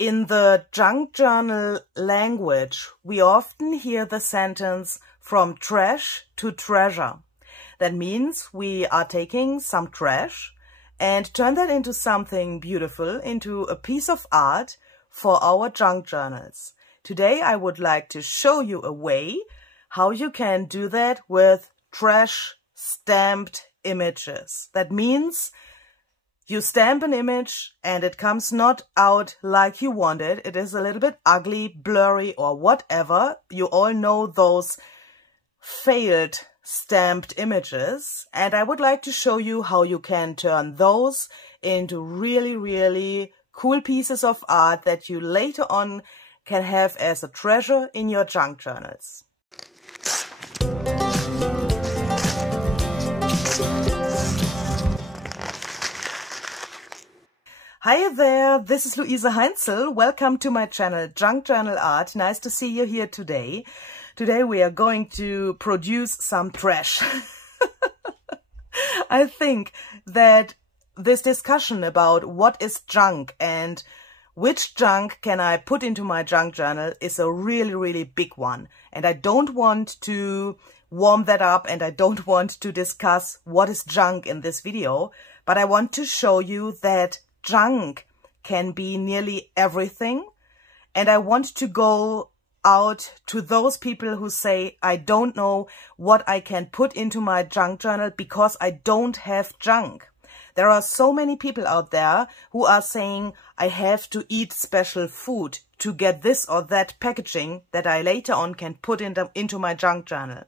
In the junk journal language, we often hear the sentence from trash to treasure. That means we are taking some trash and turn that into something beautiful, into a piece of art for our junk journals. Today I would like to show you a way how you can do that with trash stamped images. That means you stamp an image and it comes not out like you want it. It is a little bit ugly, blurry, or whatever. You all know those failed stamped images. And I would like to show you how you can turn those into really, really cool pieces of art that you later on can have as a treasure in your junk journals. Hi there, this is Luise Heinzel. Welcome to my channel, Junk Journal Art. Nice to see you here today. Today we are going to produce some trash. I think that this discussion about what is junk and which junk can I put into my junk journal is a really, really big one. And I don't want to warm that up and I don't want to discuss what is junk in this video, but I want to show you that junk can be nearly everything. And I want to go out to those people who say, I don't know what I can put into my junk journal because I don't have junk. There are so many people out there who are saying, I have to eat special food to get this or that packaging that I later on can put into my junk journal.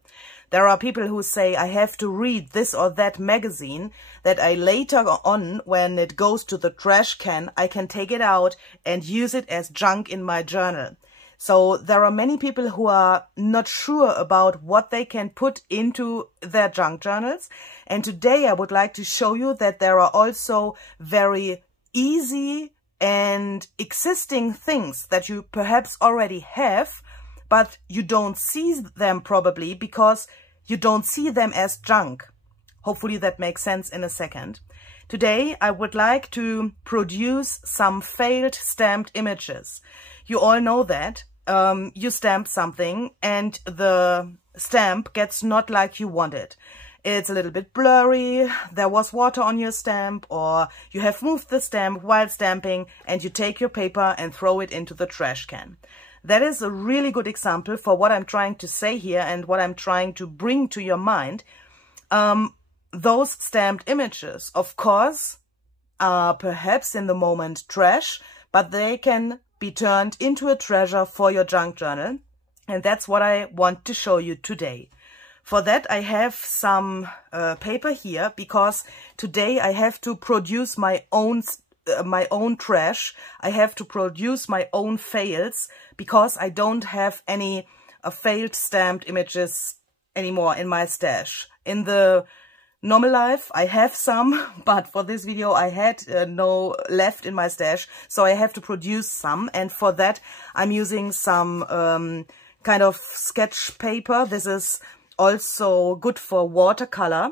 There are people who say, I have to read this or that magazine that I later on, when it goes to the trash can, I can take it out and use it as junk in my journal. So there are many people who are not sure about what they can put into their junk journals. And today I would like to show you that there are also very easy and existing things that you perhaps already have, but you don't see them probably because you don't see them as junk. Hopefully that makes sense in a second. Today I would like to produce some failed stamped images. You all know that. You stamp something and the stamp gets not like you want it. It's a little bit blurry, there was water on your stamp, or you have moved the stamp while stamping and you take your paper and throw it into the trash can. That is a really good example for what I'm trying to say here and what I'm trying to bring to your mind. Those stamped images, of course, are perhaps in the moment trash, but they can be turned into a treasure for your junk journal. And that's what I want to show you today. For that, I have some paper here because today I have to produce my own trash. I have to produce my own fails because I don't have any failed stamped images anymore in my stash. In the normal life, I have some, but for this video I had no left in my stash, so I have to produce some, and for that I'm using some kind of sketch paper. This is also good for watercolor.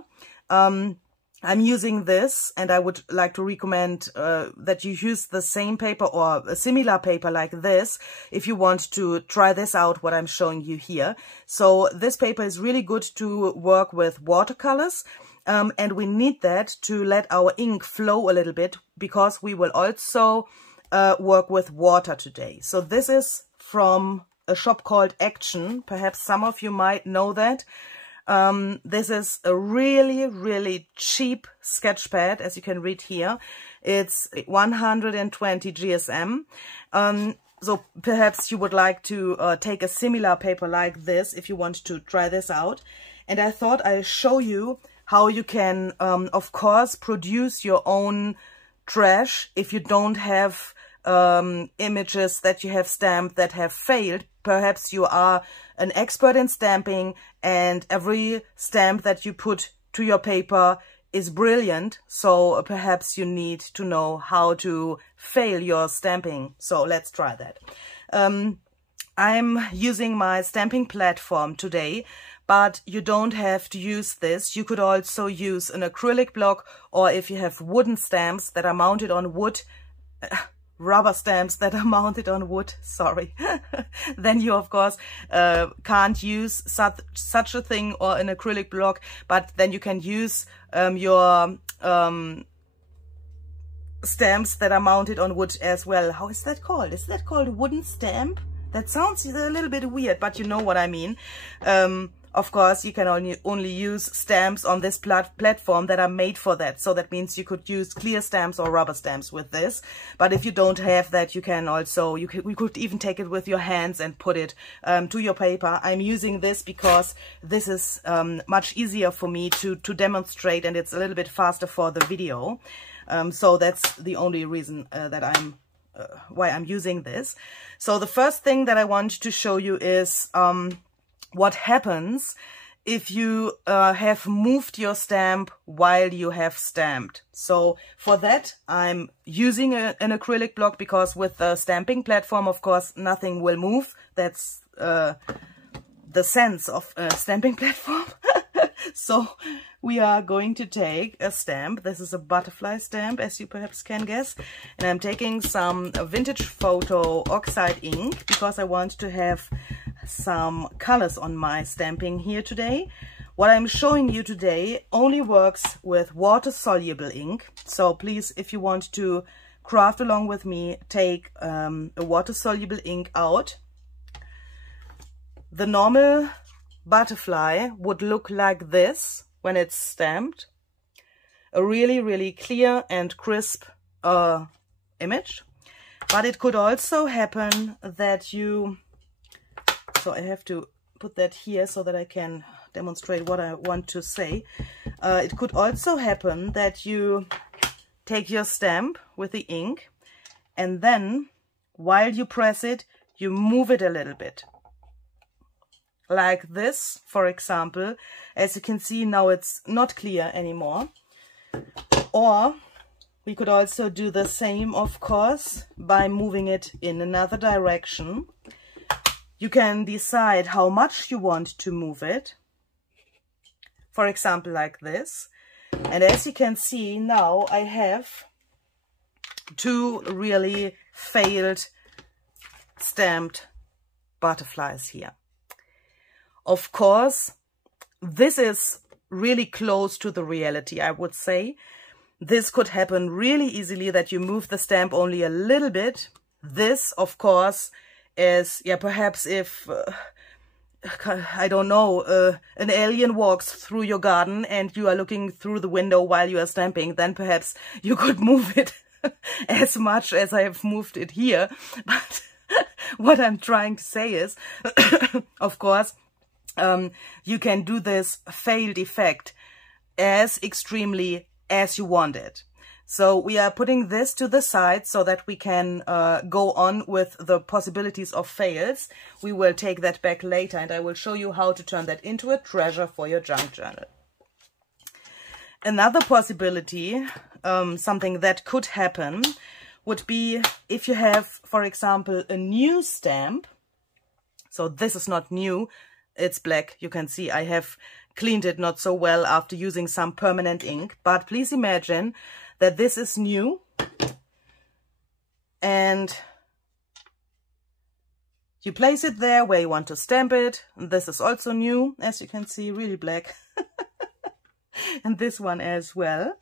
I'm using this, and I would like to recommend that you use the same paper or a similar paper like this if you want to try this out, what I'm showing you here. So this paper is really good to work with watercolors, and we need that to let our ink flow a little bit because we will also work with water today. So this is from a shop called Action. Perhaps some of you might know that. This is a really, really cheap sketch pad, as you can read here. It's 120 GSM. So perhaps you would like to take a similar paper like this if you want to try this out. And I thought I'll show you how you can, of course, produce your own trash if you don't have images that you have stamped that have failed. Perhaps you are an expert in stamping and every stamp that you put to your paper is brilliant, so perhaps you need to know how to fail your stamping. So let's try that. I'm using my stamping platform today, but you don't have to use this. You could also use an acrylic block, or if you have wooden stamps that are mounted on wood, rubber stamps that are mounted on wood, sorry, then you of course can't use such a thing or an acrylic block, but then you can use your stamps that are mounted on wood as well. How is that called? Is that called a wooden stamp? That sounds a little bit weird, but you know what I mean. Of course, you can only use stamps on this platform that are made for that. So that means you could use clear stamps or rubber stamps with this. But if you don't have that, you can also, we could even take it with your hands and put it to your paper. I'm using this because this is much easier for me to demonstrate, and it's a little bit faster for the video. So that's the only reason that why I'm using this. So the first thing that I want to show you is what happens if you have moved your stamp while you have stamped. So for that, I'm using an acrylic block, because with the stamping platform, of course, nothing will move. That's the sense of a stamping platform. So we are going to take a stamp. This is a butterfly stamp, as you perhaps can guess. And I'm taking some vintage photo oxide ink, because I want to have some colors on my stamping here today. What I'm showing you today only works with water-soluble ink. So please, if you want to craft along with me, take a water-soluble ink out. The normal butterfly would look like this when it's stamped. A really, really clear and crisp image. But it could also happen that you... So I have to put that here so that I can demonstrate what I want to say. It could also happen that you take your stamp with the ink, and then while you press it, you move it a little bit. Like this, for example. As you can see, now it's not clear anymore. Or we could also do the same, of course, by moving it in another direction. You can decide how much you want to move it. For example, like this. And as you can see, now I have two really failed stamped butterflies here. Of course, this is really close to the reality, I would say. This could happen really easily, that you move the stamp only a little bit. This, of course, is, yeah, perhaps if, I don't know, an alien walks through your garden and you are looking through the window while you are stamping, then perhaps you could move it as much as I have moved it here. But what I'm trying to say is, of course, you can do this failed effect as extremely as you want it. So we are putting this to the side so that we can go on with the possibilities of fails. We will take that back later, and I will show you how to turn that into a treasure for your junk journal. Another possibility, something that could happen, would be if you have, for example, a new stamp. So this is not new, it's black. You can see I have cleaned it not so well after using some permanent ink, but please imagine that this is new, and you place it there where you want to stamp it. And this is also new, as you can see, really black. And this one as well.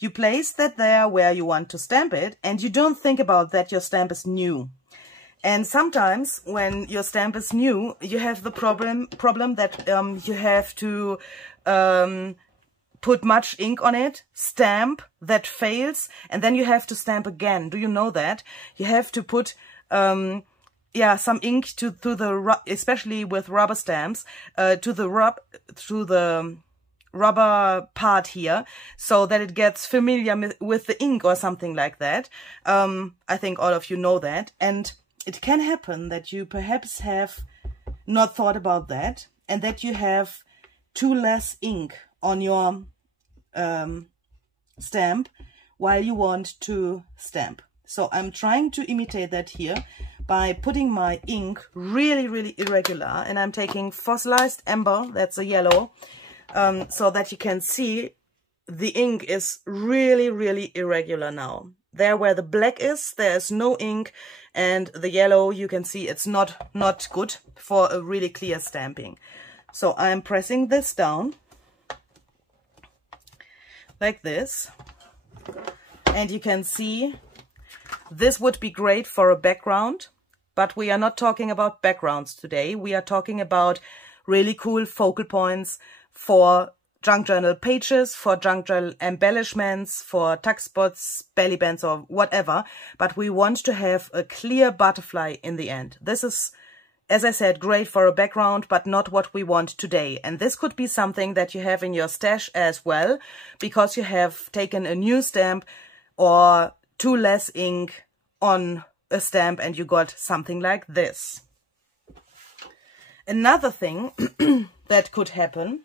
You place that there where you want to stamp it, and you don't think about that your stamp is new. And sometimes when your stamp is new, you have the problem that you have to put much ink on it, stamp, that fails, and then you have to stamp again. Do you know that? You have to put some ink to the, especially with rubber stamps, to the rubber part here, so that it gets familiar with the ink or something like that. I think all of you know that. And it can happen that you perhaps have not thought about that, and that you have too less ink on your stamp while you want to stamp. So I'm trying to imitate that here by putting my ink really, really irregular, and I'm taking fossilized amber, that's a yellow, so that you can see the ink is really, really irregular now. there where the black is, there's no ink, and the yellow, you can see it's not good for a really clear stamping. So I'm pressing this down like this, and you can see this would be great for a background, but we are not talking about backgrounds today. We are talking about really cool focal points for junk journal pages, for junk journal embellishments, for tuck spots, belly bands, or whatever. But we want to have a clear butterfly in the end. This is, as I said, great for a background, but not what we want today. And this could be something that you have in your stash as well, because you have taken a new stamp or too less ink on a stamp and you got something like this. Another thing that could happen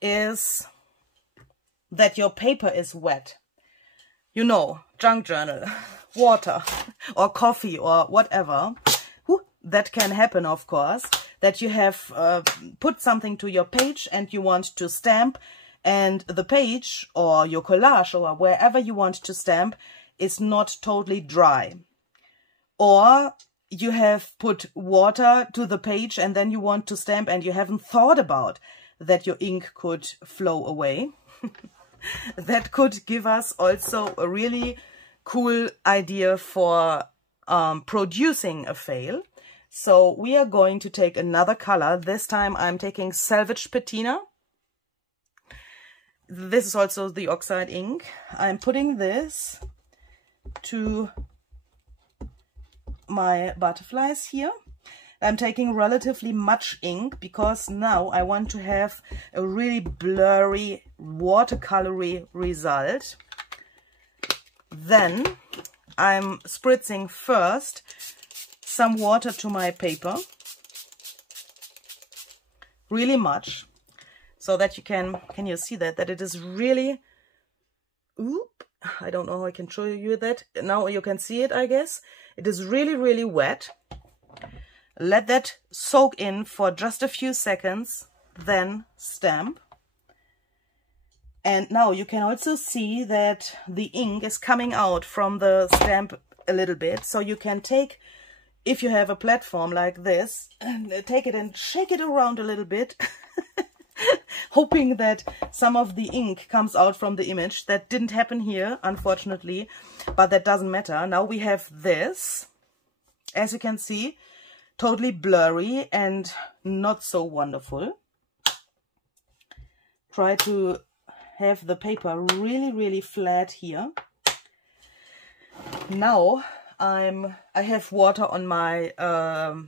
is that your paper is wet. You know, junk journal, water or coffee or whatever. That can happen, of course, that you have put something to your page and you want to stamp, and the page or your collage or wherever you want to stamp is not totally dry. Or you have put water to the page and then you want to stamp and you haven't thought about that your ink could flow away. That could give us also a really cool idea for producing a fail. So we are going to take another color. This time I'm taking Salvage Patina. This is also the oxide ink. I'm putting this to my butterflies here. I'm taking relatively much ink because now I want to have a really blurry, watercolory result. Then I'm spritzing first some water to my paper, really much, so that you can you see that it is really, I don't know how I can show you that. Now you can see it, I guess. It is really, really wet. Let that soak in for just a few seconds, then stamp. And now you can also see that the ink is coming out from the stamp a little bit. So you can take, if you have a platform like this, take it and shake it around a little bit, hoping that some of the ink comes out from the image. That didn't happen here, unfortunately, but that doesn't matter. Now we have this, as you can see, totally blurry and not so wonderful. Try to have the paper really, really flat here. Now I have water on my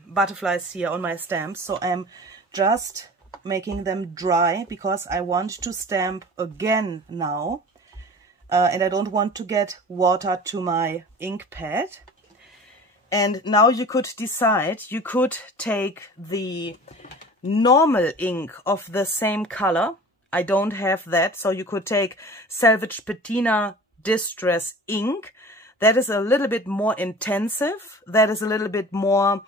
butterflies here, on my stamps, so I'm just making them dry because I want to stamp again now, and I don't want to get water to my ink pad. And now you could decide, you could take the normal ink of the same color. I don't have that, so you could take Salvage Patina Distress ink. That is a little bit more intensive. That is a little bit more,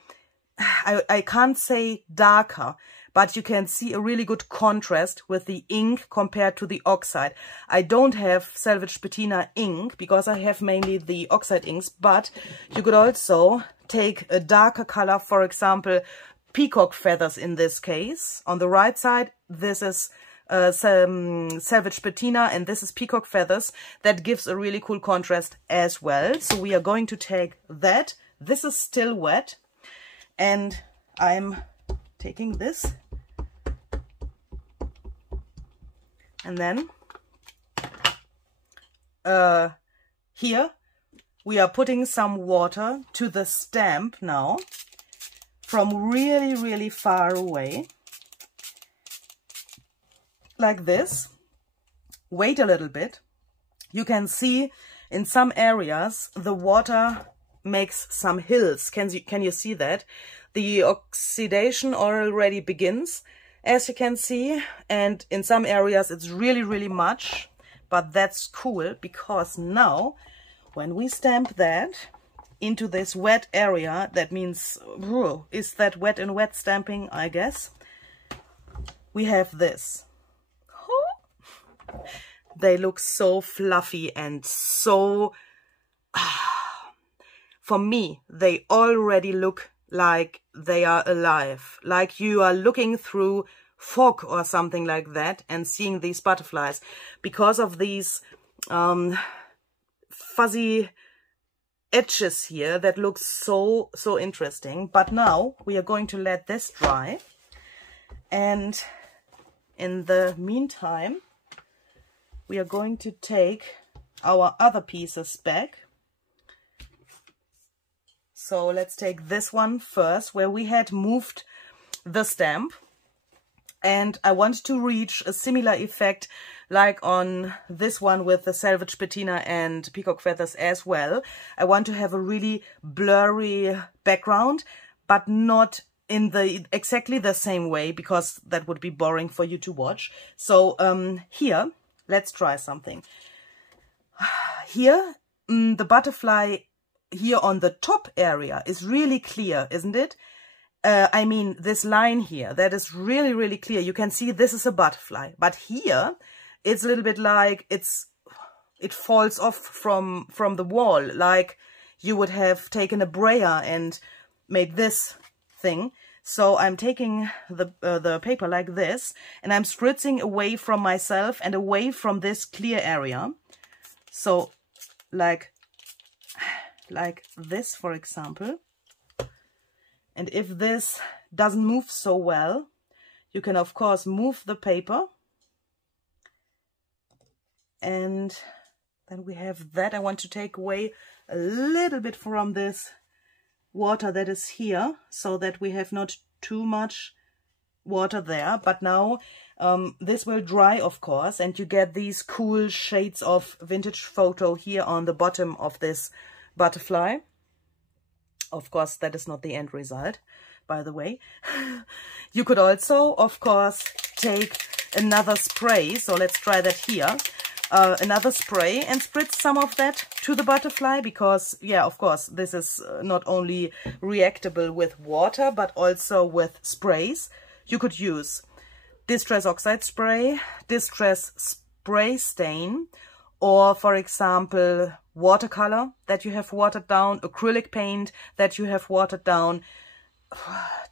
I can't say darker, but you can see a really good contrast with the ink compared to the oxide. I don't have Salvage Patina ink because I have mainly the oxide inks, but you could also take a darker color, for example, peacock feathers in this case. On the right side, this is Salvage Patina and this is peacock feathers. That gives a really cool contrast as well. So we are going to take that. This is still wet, and I'm taking this, and then here we are putting some water to the stamp now from really, really far away, like this. Wait a little bit. You can see in some areas the water makes some hills. Can you see that? The oxidation already begins, as you can see, and in some areas it's really, really much, but that's cool because now when we stamp that into this wet area, that means, is that wet and wet stamping, I guess, we have this. They look so fluffy and so for me, they already look like they are alive, like you are looking through fog or something like that and seeing these butterflies because of these fuzzy edges here that look so interesting. But now we are going to let this dry, and in the meantime we are going to take our other pieces back. So let's take this one first, where we had moved the stamp, and I want to reach a similar effect like on this one with the selvage patina and peacock feathers as well. I want to have a really blurry background, but not in the exactly the same way, because that would be boring for you to watch. So here, let's try something. Here, the butterfly here on the top area is really clear, isn't it? I mean, this line here, that is really clear. You can see this is a butterfly, but here it's a little bit like it falls off from the wall, like you would have taken a brayer and made this thing. So I'm taking the paper like this, and I'm spritzing away from myself and away from this clear area. So like this, for example. And if this doesn't move so well, you can of course move the paper. And then we have that. I want to take away a little bit from this water that is here, so that we have not too much water there. But now this will dry, of course, and you get these cool shades of vintage photo here on the bottom of this butterfly. Of course, that is not the end result, by the way. You could also, of course, take another spray. So let's try that here. Another spray, and spritz some of that to the butterfly, because, yeah, of course, this is not only reactable with water, but also with sprays. You could use Distress Oxide Spray, Distress Spray Stain, or, for example, watercolor that you have watered down, acrylic paint that you have watered down,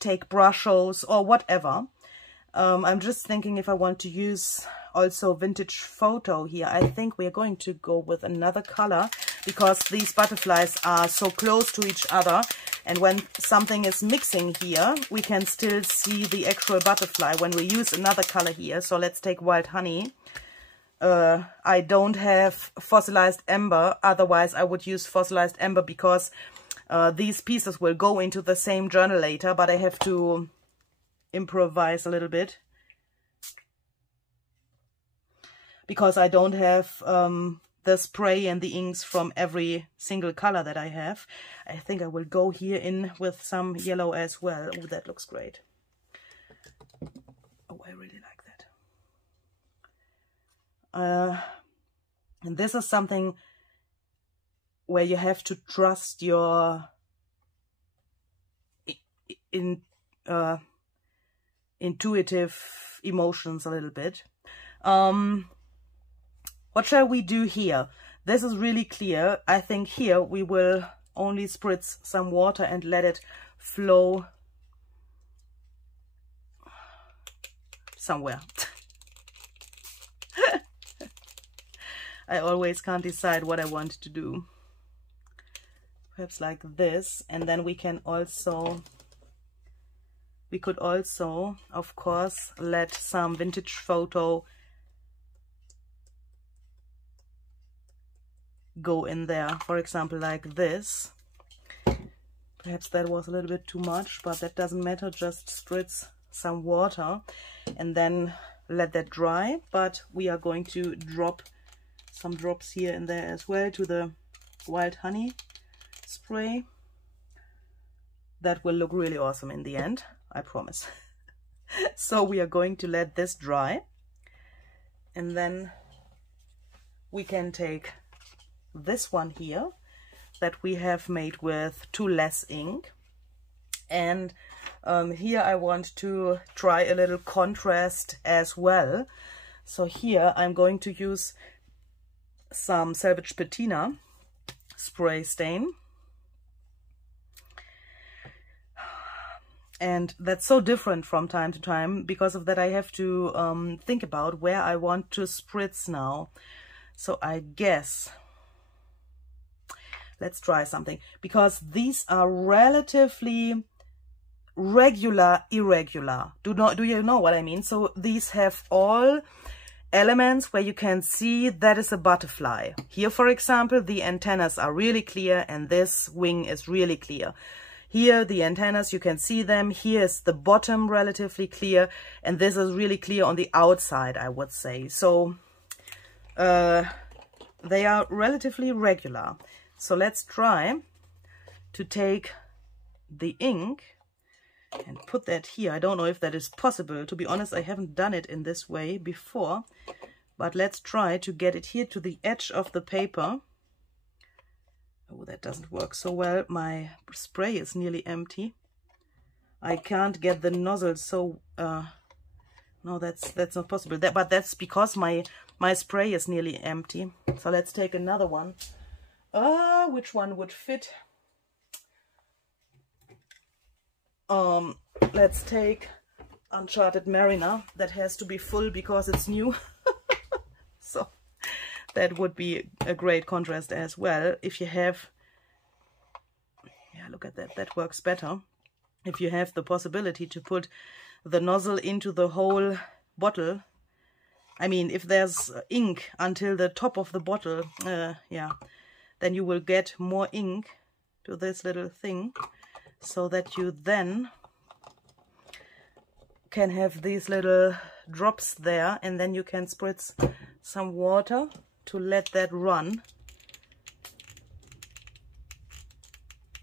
take brushes or whatever. I'm just thinking if I want to use also vintage photo here. I think we are going to go with another color, because these butterflies are so close to each other, and when something is mixing here, we can still see the actual butterfly when we use another color here. So let's take Wild Honey. I don't have fossilized amber, otherwise I would use fossilized amber, because these pieces will go into the same journal later, but I have to improvise a little bit, because I don't have the spray and the inks from every single color that I have. I think I will go here in with some yellow as well. Oh, that looks great. Oh, I really like that. And this is something where you have to trust your intuitive emotions a little bit. What shall we do here? This is really clear. I think here we will only spritz some water and let it flow somewhere. I always can't decide what I want to do. Perhaps like this, and then we could also, of course, let some vintage photo go in there. For example, like this. Perhaps that was a little bit too much, but that doesn't matter. Just spritz some water and then let that dry. But we are going to drop some drops here and there as well to the Wild Honey spray. That will look really awesome in the end, I promise. So we are going to let this dry, and then we can take this one here that we have made with too less ink, and here I want to try a little contrast as well. So here I'm going to use some Selvage Patina. spray stain. And that's so different from time to time. Because of that, I have to think about where I want to spritz now. So I guess, let's try something. Because these are relatively irregular. Do you know what I mean? So these have all elements where you can see that is a butterfly. Here, for example, the antennas are really clear and this wing is really clear. Here, the antennas, you can see them. Here is the bottom relatively clear, and this is really clear on the outside, I would say. So they are relatively regular. So let's try to take the ink and put that here. I don't know if that is possible. To be honest, I haven't done it in this way before, but let's try to get it here to the edge of the paper. Oh, that doesn't work so well. My spray is nearly empty. I can't get the nozzle, so no, that's not possible. But that's because my spray is nearly empty. So let's take another one. Which one would fit? Let's take Uncharted Mariner. That has to be full because it's new. So that would be a great contrast as well. If you have, yeah, look at that, that works better. If you have the possibility to put the nozzle into the whole bottle, I mean, if there's ink until the top of the bottle, yeah, then you will get more ink to this little thing, so that you then can have these little drops there, and then you can spritz some water to let that run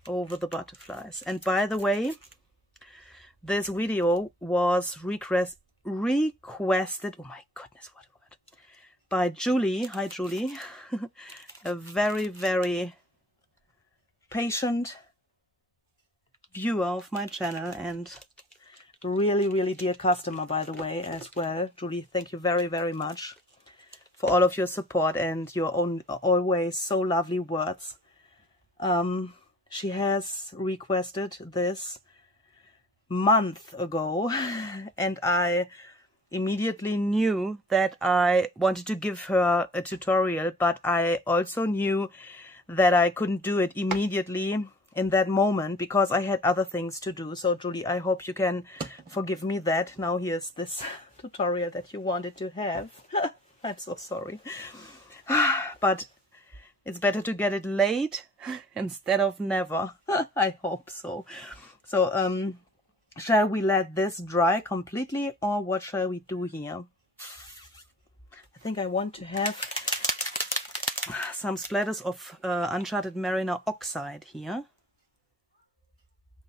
over the butterflies. And by the way, this video was requested, oh my goodness, what a word, by Julie. Hi Julie. A very, very patient viewer of my channel and really, really dear customer, by the way, as well. Julie, thank you very, very much for all of your support and your own always so lovely words. She has requested this month ago, and I immediately knew that I wanted to give her a tutorial, but I also knew that I couldn't do it immediately in that moment because I had other things to do. So Julie, I hope you can forgive me that. Now here's this tutorial that you wanted to have. I'm so sorry. But it's better to get it late instead of never. I hope so. So shall we let this dry completely, or what shall we do here? I think I want to have some splatters of Uncharted Mariner oxide here.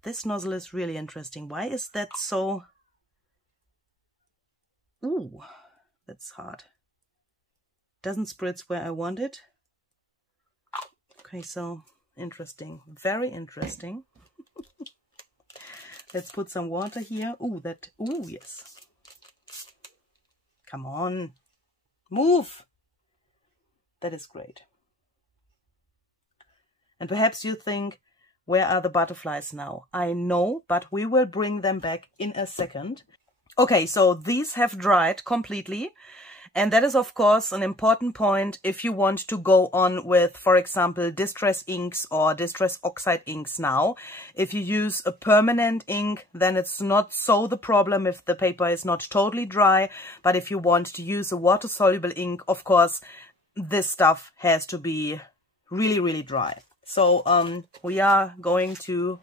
This nozzle is really interesting. Why is that so... Ooh, that's hard. Doesn't spritz where I want it. Okay, so interesting. Very interesting. Let's put some water here. Ooh, that... Ooh, yes. Come on. Move! That is great. And perhaps you think, where are the butterflies now? I know, but we will bring them back in a second. Okay, so these have dried completely. And that is, of course, an important point if you want to go on with, for example, distress inks or distress oxide inks now. If you use a permanent ink, then it's not so the problem if the paper is not totally dry. But if you want to use a water-soluble ink, of course, this stuff has to be really, really dry. So we are going to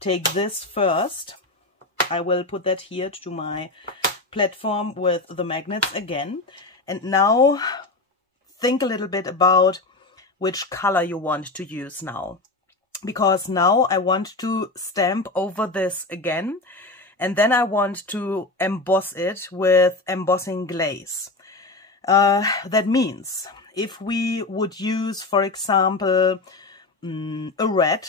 take this first. I will put that here to my platform with the magnets again. And now think a little bit about which color you want to use now. Because now I want to stamp over this again. And then I want to emboss it with embossing glaze. That means if we would use, for example, a red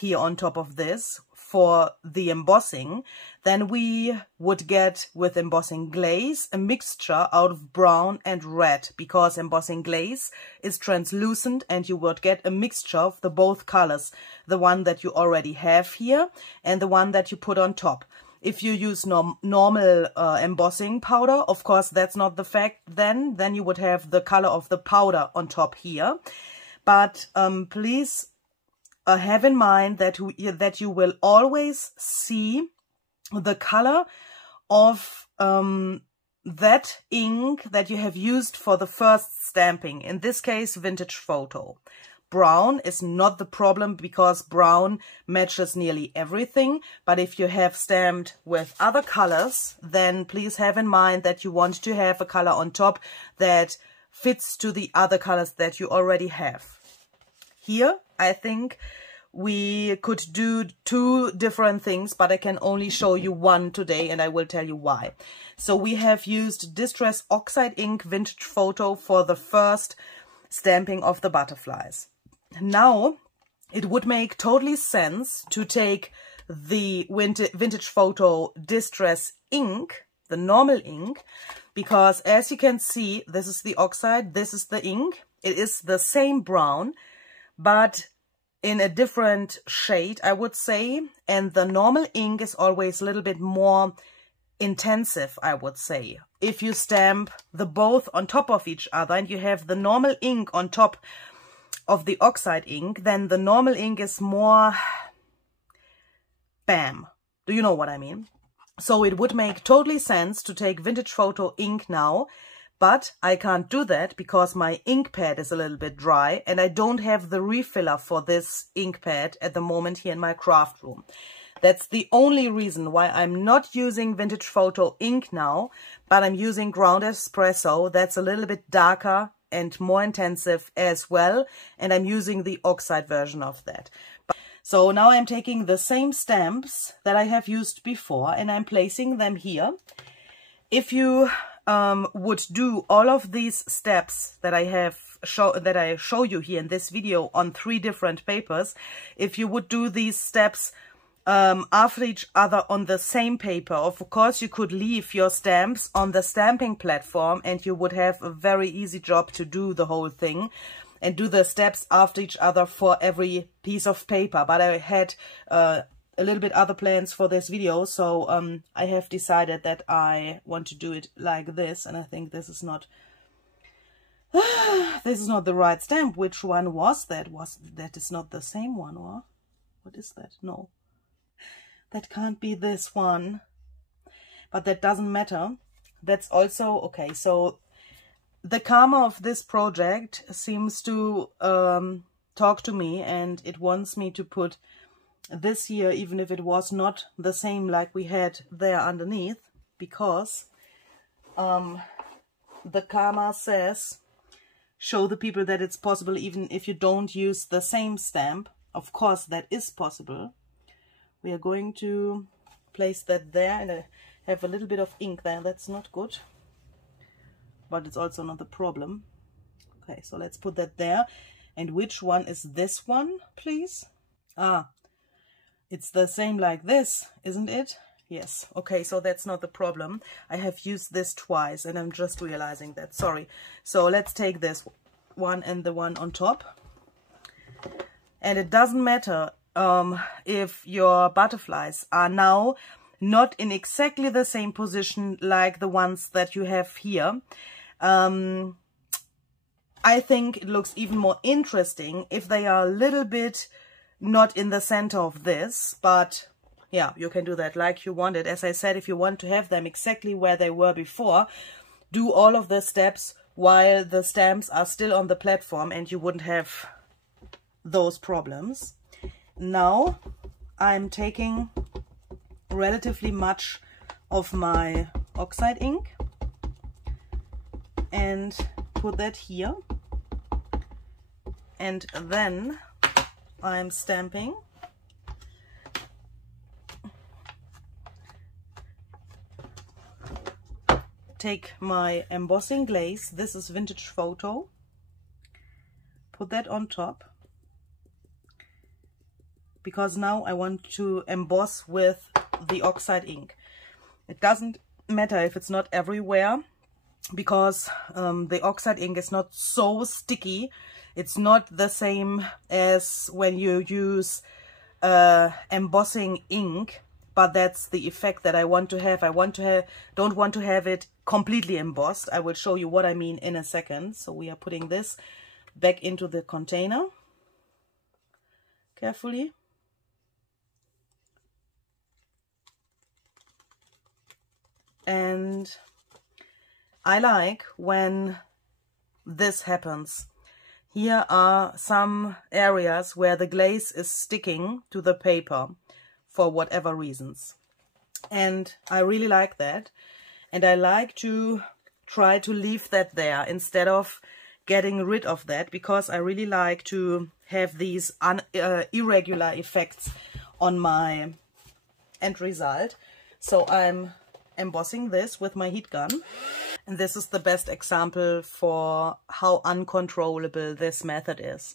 here on top of this for the embossing, then we would get with embossing glaze a mixture out of brown and red, because embossing glaze is translucent and you would get a mixture of the both colors, the one that you already have here and the one that you put on top. If you use normal embossing powder, of course that's not the fact, then you would have the color of the powder on top here. But please have in mind that you will always see the color of that ink that you have used for the first stamping. In this case, Vintage Photo. Brown is not the problem because brown matches nearly everything. But if you have stamped with other colors, then please have in mind that you want to have a color on top that fits to the other colors that you already have. Here, I think we could do two different things, but I can only show you one today and I will tell you why. So we have used Distress Oxide ink Vintage Photo for the first stamping of the butterflies. Now, it would make totally sense to take the Vintage Photo Distress ink, the normal ink, because as you can see, this is the oxide, this is the ink. It is the same brown, but in a different shade, I would say. And the normal ink is always a little bit more intensive, I would say. If you stamp the both on top of each other and you have the normal ink on top of the oxide ink, then the normal ink is more bam. Do you know what I mean? So it would make totally sense to take Vintage Photo ink now, but I can't do that because my ink pad is a little bit dry and I don't have the refiller for this ink pad at the moment here in my craft room. That's the only reason why I'm not using Vintage Photo ink now, but I'm using Ground Espresso. That's a little bit darker and more intensive as well, and I'm using the oxide version of that. So now I'm taking the same stamps that I have used before and I'm placing them here. If you would do all of these steps that I show you here in this video on 3 different papers, if you would do these steps after each other on the same paper, of course you could leave your stamps on the stamping platform and you would have a very easy job to do the whole thing and do the steps after each other for every piece of paper. But I had a little bit other plans for this video, so I have decided that I want to do it like this, and I think this is not this is not the right stamp. Which one was that? That is not the same one, or what is that? No, that can't be this one, but that doesn't matter. That's also okay. So the karma of this project seems to talk to me, and it wants me to put this here, even if it was not the same like we had there underneath, because the karma says show the people that it's possible even if you don't use the same stamp. Of course that is possible. We are going to place that there, and I have a little bit of ink there. That's not good, but it's also not the problem. Okay, so let's put that there. And which one is this one, please? It's the same like this, isn't it? Yes. Okay, so that's not the problem. I have used this twice and I'm just realizing that. Sorry. So let's take this one and the one on top. And it doesn't matter if your butterflies are now not in exactly the same position like the ones that you have here. I think it looks even more interesting if they are a little bit not in the center of this, but yeah, you can do that like you want it. As I said, if you want to have them exactly where they were before, do all of the steps while the stamps are still on the platform and you wouldn't have those problems. Now I'm taking relatively much of my oxide ink and put that here, and then I'm stamping. Take my embossing glaze, this is Vintage Photo, put that on top, because now I want to emboss with the oxide ink. It doesn't matter if it's not everywhere, because the oxide ink is not so sticky. It's not the same as when you use embossing ink, but that's the effect that I want to have. Don't want to have it completely embossed. I will show you what I mean in a second. So we are putting this back into the container carefully. And I like when this happens. Here are some areas where the glaze is sticking to the paper for whatever reasons. And I really like that. And I like to try to leave that there instead of getting rid of that, because I really like to have these irregular effects on my end result. So I'm embossing this with my heat gun. And this is the best example for how uncontrollable this method is.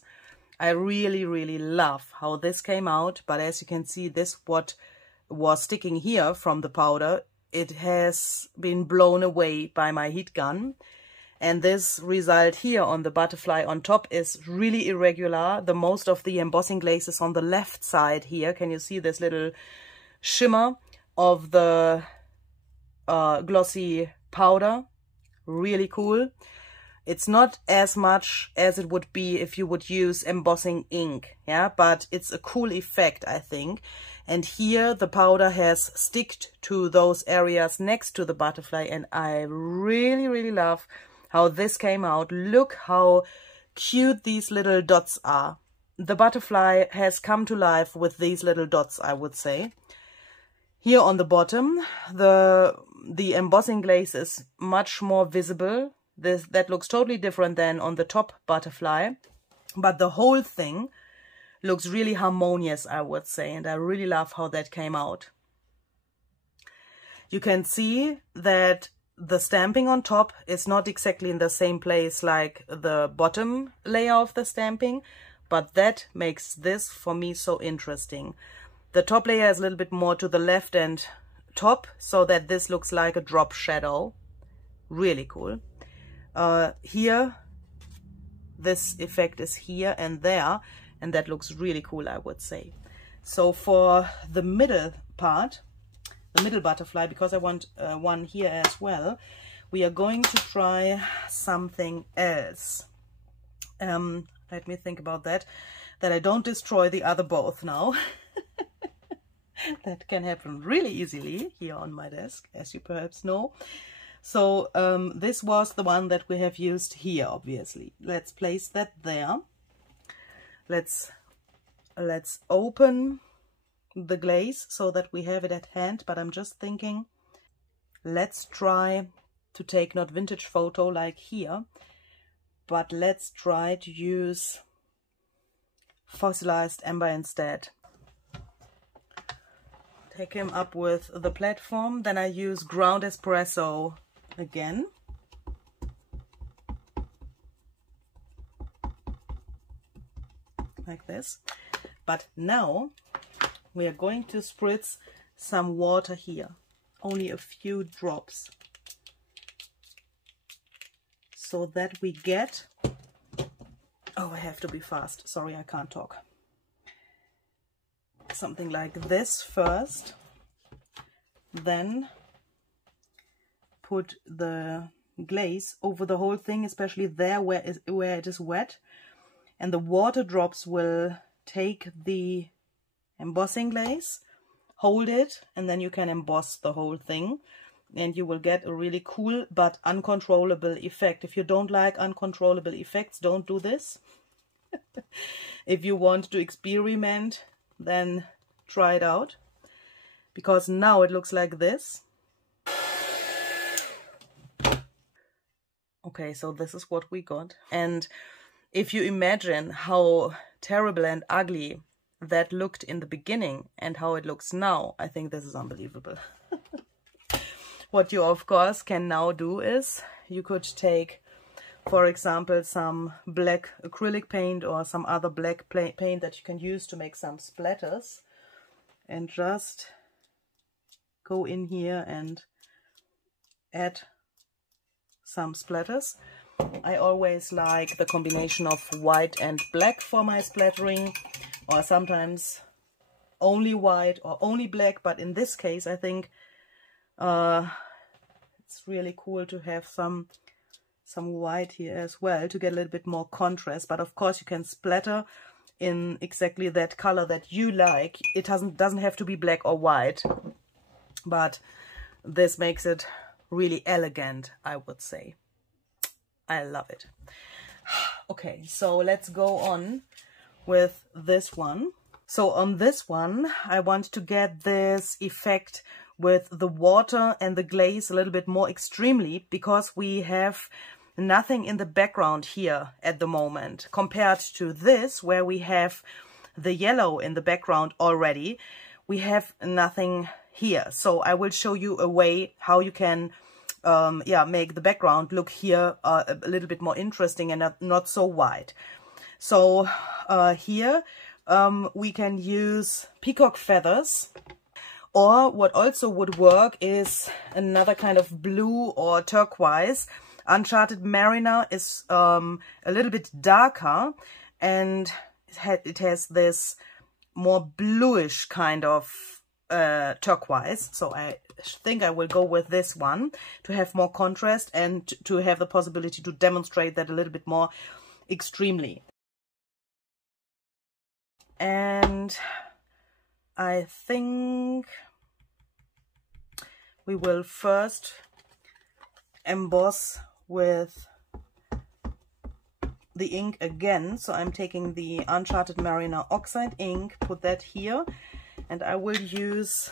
I really, really love how this came out, but as you can see, this what was sticking here from the powder, it has been blown away by my heat gun. And this result here on the butterfly on top is really irregular. The most of the embossing glaze is on the left side here. Can you see this little shimmer of the glossy powder? Really cool. It's not as much as it would be if you would use embossing ink, yeah, but it's a cool effect, I think. And here the powder has sticked to those areas next to the butterfly, and I really, really love how this came out. Look how cute these little dots are. The butterfly has come to life with these little dots, I would say. Here on the bottom, the embossing glaze is much more visible. That looks totally different than on the top butterfly, but the whole thing looks really harmonious, I would say, and I really love how that came out. You can see that the stamping on top is not exactly in the same place like the bottom layer of the stamping, but that makes this for me so interesting. The top layer is a little bit more to the left and top, so that this looks like a drop shadow. Really cool. Here, this effect is here and there, and that looks really cool, I would say. So for the middle part, the middle butterfly, because I want one here as well, we are going to try something else. Let me think about that I don't destroy the other both now. That can happen really easily here on my desk, as you perhaps know. So this was the one that we have used here, obviously. Let's place that there. Let's open the glaze so that we have it at hand, but I'm just thinking, let's try to take not vintage photo like here, but let's try to use fossilized amber instead. Take him up with the platform, then I use ground espresso again. Like this. But now we are going to spritz some water here, only a few drops, so that we get, oh, I have to be fast, sorry, I can't talk. Something like this first, then put the glaze over the whole thing, especially there where it is wet, and the water drops will take the embossing glaze, hold it, and then you can emboss the whole thing, and you will get a really cool but uncontrollable effect. If you don't like uncontrollable effects, don't do this. If you want to experiment, then try it out, because now it looks like this. Okay, so this is what we got, and if you imagine how terrible and ugly that looked in the beginning and how it looks now, I think this is unbelievable. What you of course can now do is you could take for example, some black acrylic paint or some other black paint that you can use to make some splatters, and just go in here and add some splatters. I always like the combination of white and black for my splattering, or sometimes only white or only black, but in this case I think it's really cool to have some white here as well to get a little bit more contrast. But of course you can splatter in exactly that color that you like. It doesn't have to be black or white, but this makes it really elegant, I would say. I love it. Okay, so let's go on with this one. So on this one I want to get this effect with the water and the glaze a little bit more extremely, because we have nothing in the background here at the moment compared to this where we have the yellow in the background already. We have nothing here, so I will show you a way how you can make the background look here a little bit more interesting and not so white. So here we can use peacock feathers, or what also would work is another kind of blue or turquoise. Uncharted Mariner is a little bit darker, and it has this more bluish kind of turquoise. So I think I will go with this one to have more contrast and to have the possibility to demonstrate that a little bit more extremely. And I think we will first emboss with the ink again. So I'm taking the Uncharted Mariner Oxide ink, put that here, and I will use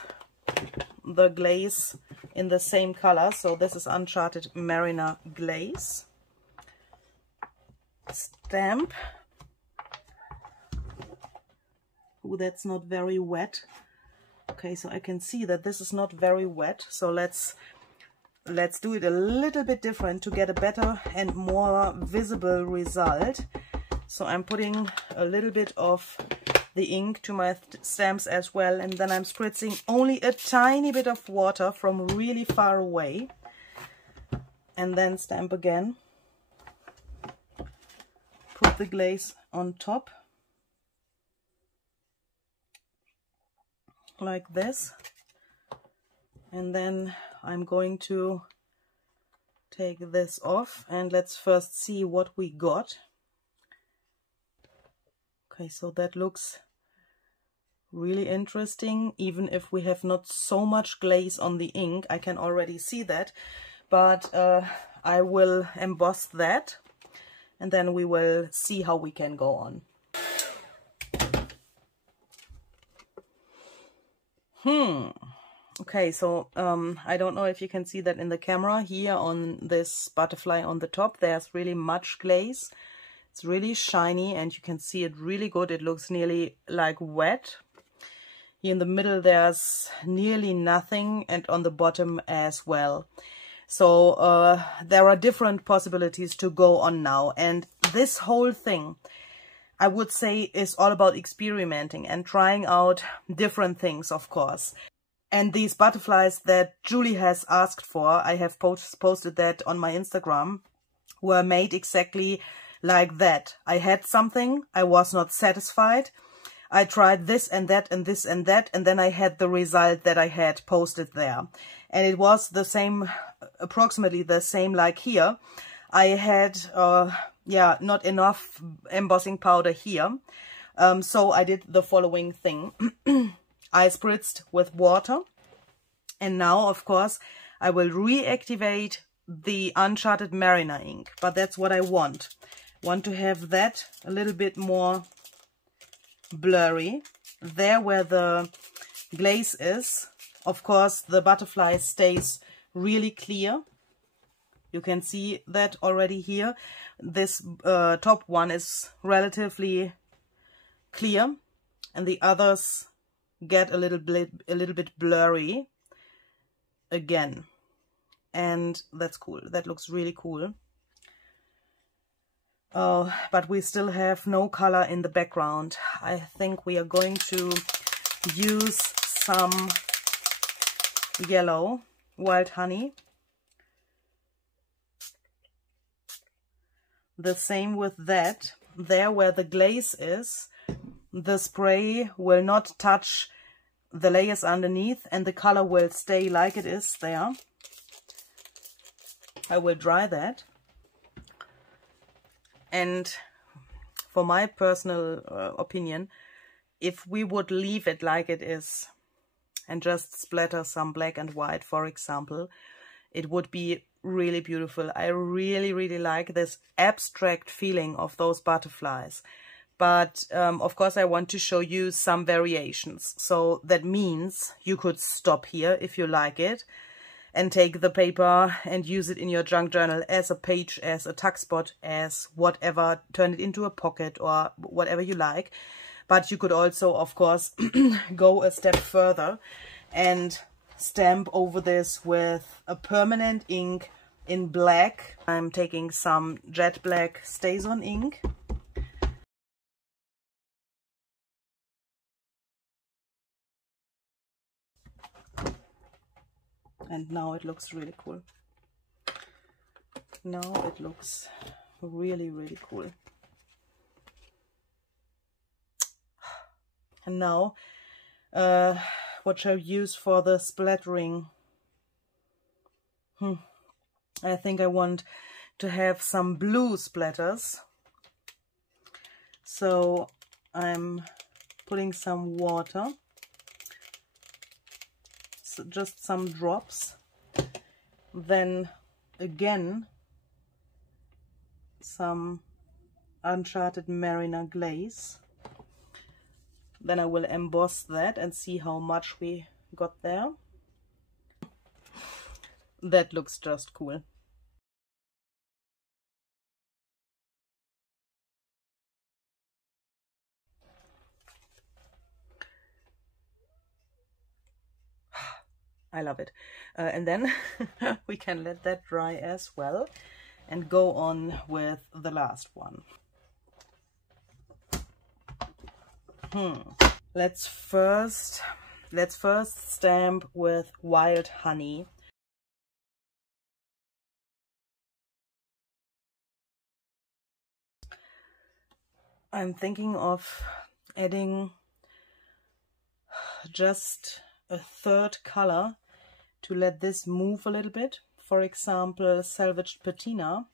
the glaze in the same color. So this is Uncharted Mariner Glaze. Stamp. Ooh, that's not very wet. Okay, so I can see that this is not very wet. So let's do it a little bit different to get a better and more visible result. So I'm putting a little bit of the ink to my stamps as well, and then I'm spritzing only a tiny bit of water from really far away, and then stamp again. Put the glaze on top like this, and then I'm going to take this off, and let's first see what we got. Okay, so that looks really interesting. Even if we have not so much glaze on the ink, I can already see that, but I will emboss that, and then we will see how we can go on. Okay, so I don't know if you can see that in the camera. Here on this butterfly on the top, there's really much glaze. It's really shiny and you can see it really good. It looks nearly like wet. Here in the middle there's nearly nothing, and on the bottom as well. So there are different possibilities to go on now, and this whole thing, I would say, is all about experimenting and trying out different things, of course. And these butterflies that Julie has asked for, I have posted that on my Instagram, were made exactly like that. I had something, I was not satisfied. I tried this and that and this and that, and then I had the result that I had posted there. And it was the same, approximately the same like here. I had, not enough embossing powder here. So I did the following thing. I spritzed with water, and now of course I will reactivate the Uncharted Mariner ink, but that's what I want. To have that a little bit more blurry. There where the glaze is, of course the butterfly stays really clear. You can see that already here. This top one is relatively clear, and the others get a little bit blurry again, and that's cool. That looks really cool. Oh, but we still have no color in the background. I think we are going to use some yellow wild honey. The same with that. There where the glaze is, the spray will not touch the layers underneath and the color will stay like it is there. I will dry that. And for my personal opinion, if we would leave it like it is and just splatter some black and white, for example, it would be really beautiful. I really, really like this abstract feeling of those butterflies. But of course I want to show you some variations. So that means you could stop here if you like it and take the paper and use it in your junk journal as a page, as a tuck spot, as whatever, turn it into a pocket or whatever you like. But you could also, of course, go a step further and stamp over this with a permanent ink in black. I'm taking some jet black StazOn ink. And now it looks really cool. Now it looks really, really cool. And now, what shall I use for the splattering? I think I want to have some blue splatters. So I'm putting some water. So just some drops. Then again, some Uncharted Mariner glaze. Then I will emboss that and see how much we got there. That looks just cool. I love it. And then we can let that dry as well and go on with the last one. Let's first stamp with wild honey. I'm thinking of adding just a third color to let this move a little bit. For example, salvaged patina,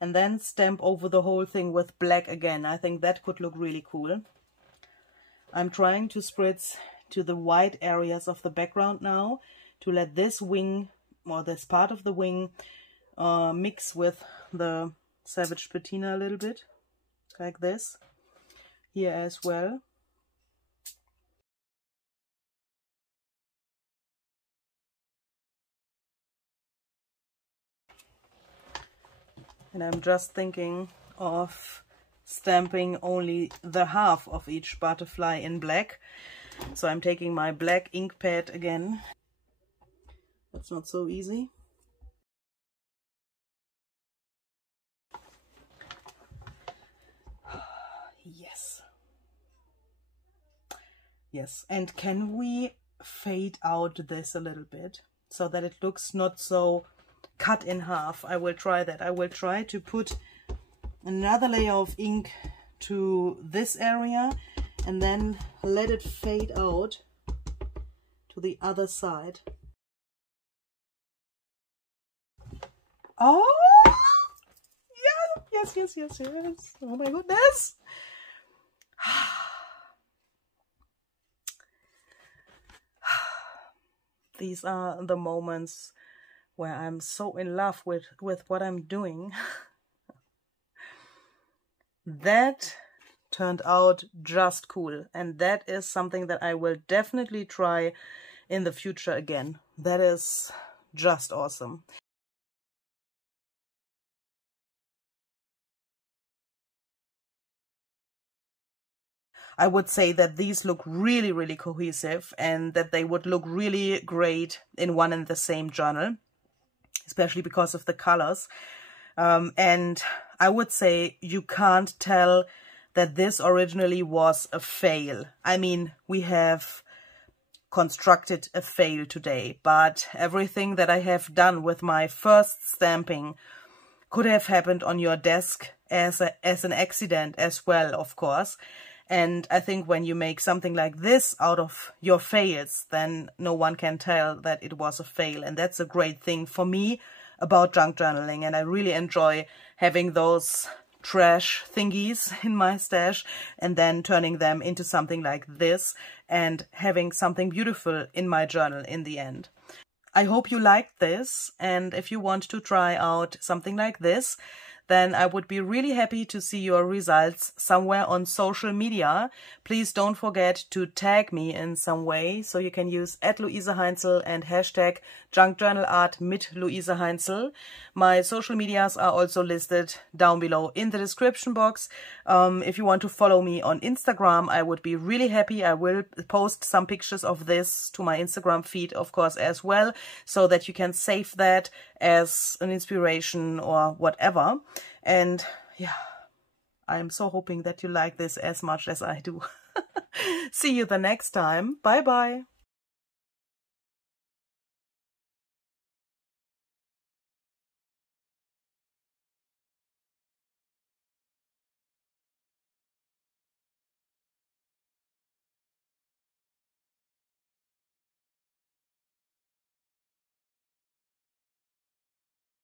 and then stamp over the whole thing with black again. I think that could look really cool. I'm trying to spritz to the white areas of the background now to let this wing, or this part of the wing, mix with the salvaged patina a little bit, like this, here as well. And I'm just thinking of stamping only the half of each butterfly in black. So I'm taking my black ink pad again. That's not so easy. Yes. Yes, and can we fade out this a little bit so that it looks not so cut in half? I will try that. I will try to put another layer of ink to this area and then let it fade out to the other side. Oh, yes, yes, yes, yes, yes. Oh my goodness. These are the moments where I'm so in love with what I'm doing. That turned out just cool, and that is something that I will definitely try in the future again. That is just awesome. I would say that these look really, really cohesive and that they would look really great in one and the same journal, especially because of the colors. And I would say you can't tell that this originally was a fail. I mean, we have constructed a fail today, but everything that I have done with my first stamping could have happened on your desk as an accident as well, of course. And I think when you make something like this out of your fails, then no one can tell that it was a fail. And that's a great thing for me about junk journaling. And I really enjoy having those trash thingies in my stash and then turning them into something like this and having something beautiful in my journal in the end. I hope you liked this, and if you want to try out something like this, then I would be really happy to see your results somewhere on social media. Please don't forget to tag me in some way, so you can use @LuiseHeinzel and hashtag junkjournalart mit Luise Heinzel. My social medias are also listed down below in the description box. If you want to follow me on Instagram, I would be really happy. I will post some pictures of this to my Instagram feed, of course, as well, so that you can save that as an inspiration or whatever. And yeah, I'm so hoping that you like this as much as I do. See you the next time. Bye bye.